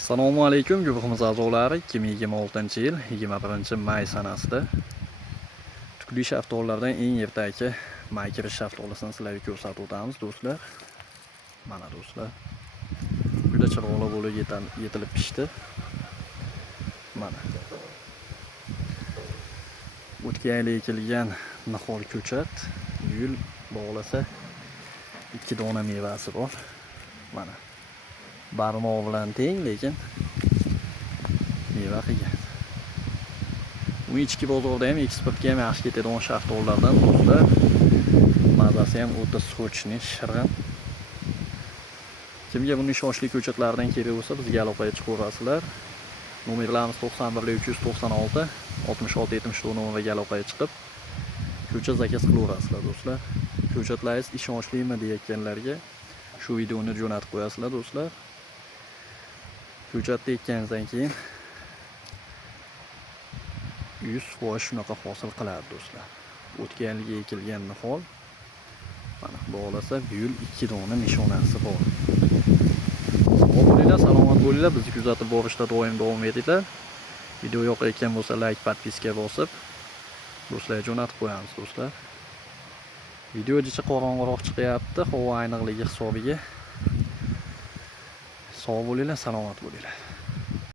Assalomu alaykum guruhimiz a'zolari. 2026-yil 21-may sanasida tukli shaftollardan eng ertaki may kirish shaftolisini sizlarga ko'rsatib o'tamiz do'stlar. Mana do'stlar. Juda chiroyli bo'lib yetilib pishdi. Mana. O'tgan yil ekilgan nihol ko'chat, gul bog'lasa 2 dona mevasi bor. Mana. Barmoq bilan teng, lekin meva qilgan. Bu ichki bozorda ham eksportga ham yaxshi ketadigan shaftollardan do'stlar. Mazasi ham o'ta sochni, shirin. Kimga bunday shoshli ko'chatlardan kerak bo'lsa, bizga aloqaga chiqaverasizlar. Nomerlarimiz 91 396 66 74 nomeriga aloqaga chiqib, ko'chat zakaz qilaverasizlar do'stlar. Ko'chatlaringiz ishonchli deyotganlarga shu videoni jo'natib qo'yasizlar do'stlar. Ko'chatni ekkaningizdan keyin 100% shunaqa hosil qiladi do'stlar. O'tgan yilga ekilgan nihol. Mana bog'lasa gul 2 dona nishonasi bor. Salomat bo'linglar, bizni kuzatib borishda doim davom etinglar. Video yoqayotgan bo'lsa like, podpiska bosib do'stlarga jo'natib qo'yamiz do'stlar. Video jicha qorong'iroq chiqyapti, havo ayniqligi hisobiga. Sog' bo'linglar, salomat bo'linglar.